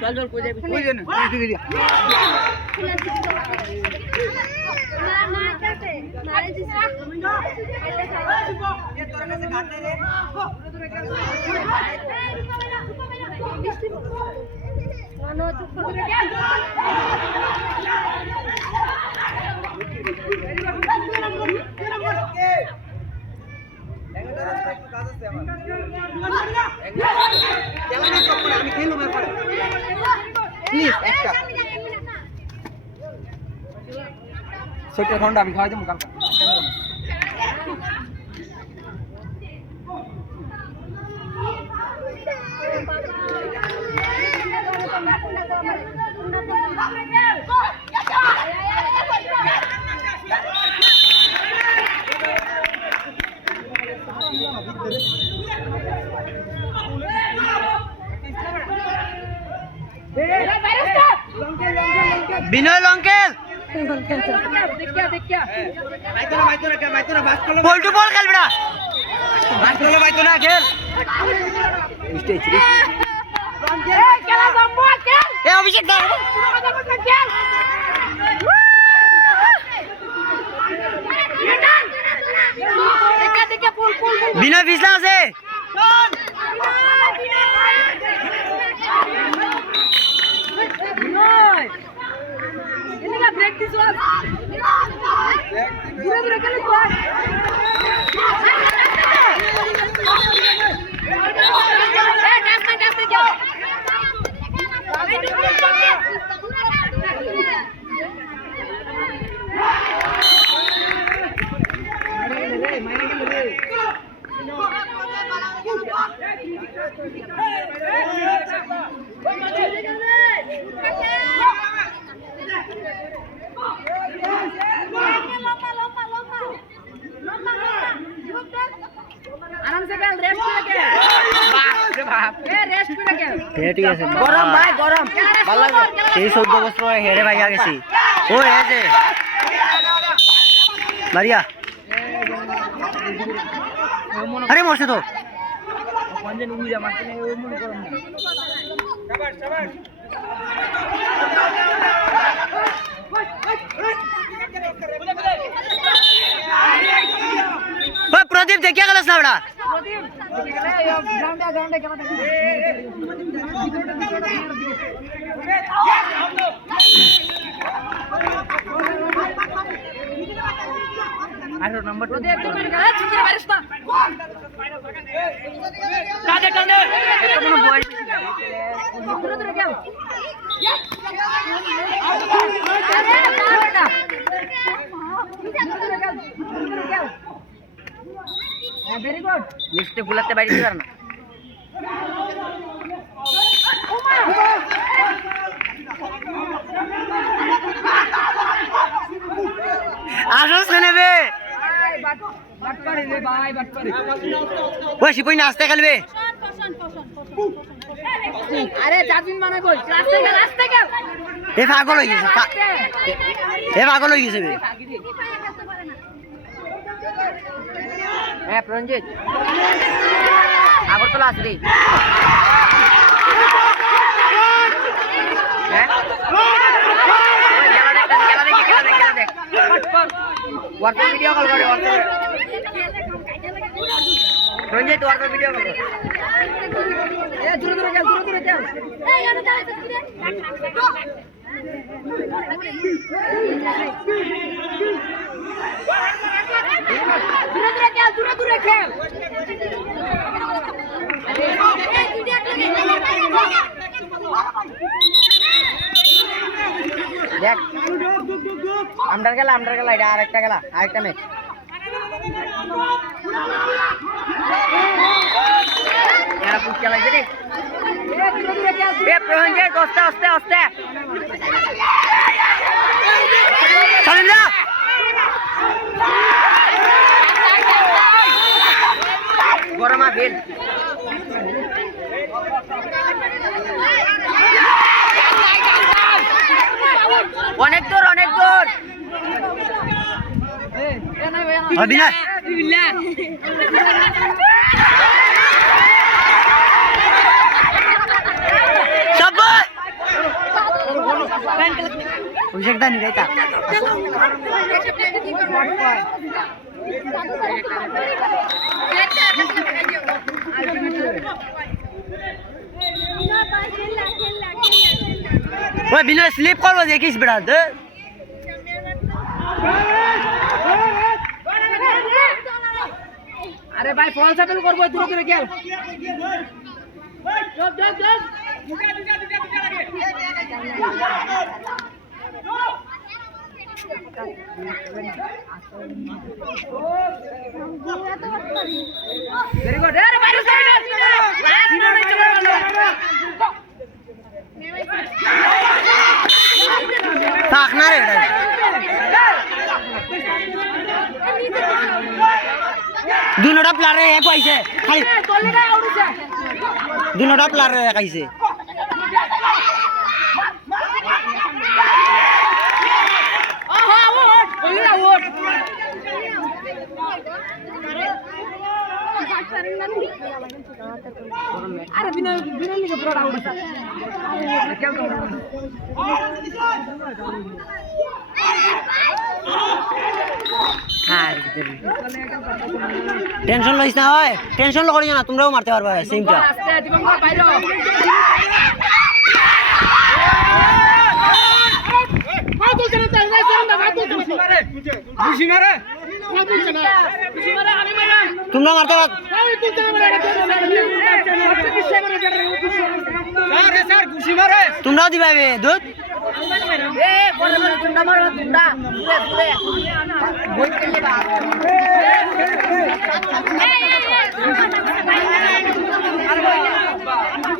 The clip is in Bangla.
चल चल कोई ना छोटे ठंडा भी खावा दे मुकाम बिना लंकेल बॉल टू बॉल खेल बेटा बात करले भाई तो ना खेल स्टेज रे ए खेला जम्बो खेल ए अभिषेक दा खेल देखा पुल बिना फिसला से ब्रेक दिस वन दूर कर आराम से खेल रेस्ट पे बाप रे बाप ए रेस्ट पे खेल ঠিক আছে গরম ভাই গরম ভালো লাগে এই 14 বছর হেরে ভাই গেছি ও এসে মারিয়া আরে মরছে তো পঞ্জে নুই যা মারতে নেই ও মনে করম না শাবাশ শাবাশ ओए प्रदीप देखिया गलस ना बड़ा प्रदीप ग्राउंड क्या अरे नंबर प्रदीप तू मेरे गला छुके बारिश ना काटे काटे एक तो बॉल दूर दूर क्या वेरी गुड लिफ्ट बुलाते বাইরে দিবার না আসস কেন বে বাট পারে রে ভাই বাট পারে ওই সিপই নাস্তা খেলবে আরে জাজিন মানে কই রাস্তা গেল এ পাগল হই গেছে বে হ্যাঁ প্রঞ্জিত আগরতলা আসরি হ্যাঁ খেলা দেখ হোয়াটসঅ্যাপ ভিডিও কল করে প্রঞ্জিত হোয়াটসঅ্যাপ ভিডিও কল করে এ দূরে চল এই আমি যাইতে দূরে খেল দেখ আমরার খেলা এটা আরেকটা খেলা আরেকটা ম্যাচ এরা পুশ খেলাইছে রে এ প্রহঞ্জয় আস্তে চলেন না গরমা বেল অনেক দূর Abinash Sabay! Ushak dah ni kita. Wah, bila slip kalau dekis berada. अरे भाई फोन सेटल करबो दूर করে গেল জব জব জব মুকা দুটা লাগে वेरी गुड अरे भाई साइड हिरो नहीं चला ताकना रे দুনোটা প্লারে এক হইছে খালি চলে গায় আউড়ছে দুনোটা প্লারে এক আইছে ওহো ওট বলিরা ওট আরে বিনা বিনা লিগে পুরো আউড়ছে টেনশন লইছ না হয় টেনশন করিও না তোমরাও মারতে পারবা সিমটা আস্তে দিবঙ্গর বাইরে কত জন তাই না সরন্দা কত জন মারে খুশি মারে তোমরা মারতে পারো স্যার খুশি মারে তোমরাও দিবাবে দুধ এ বড় বড় তোমরা মারো তোমরা দূরে দূরে বই খেলে বা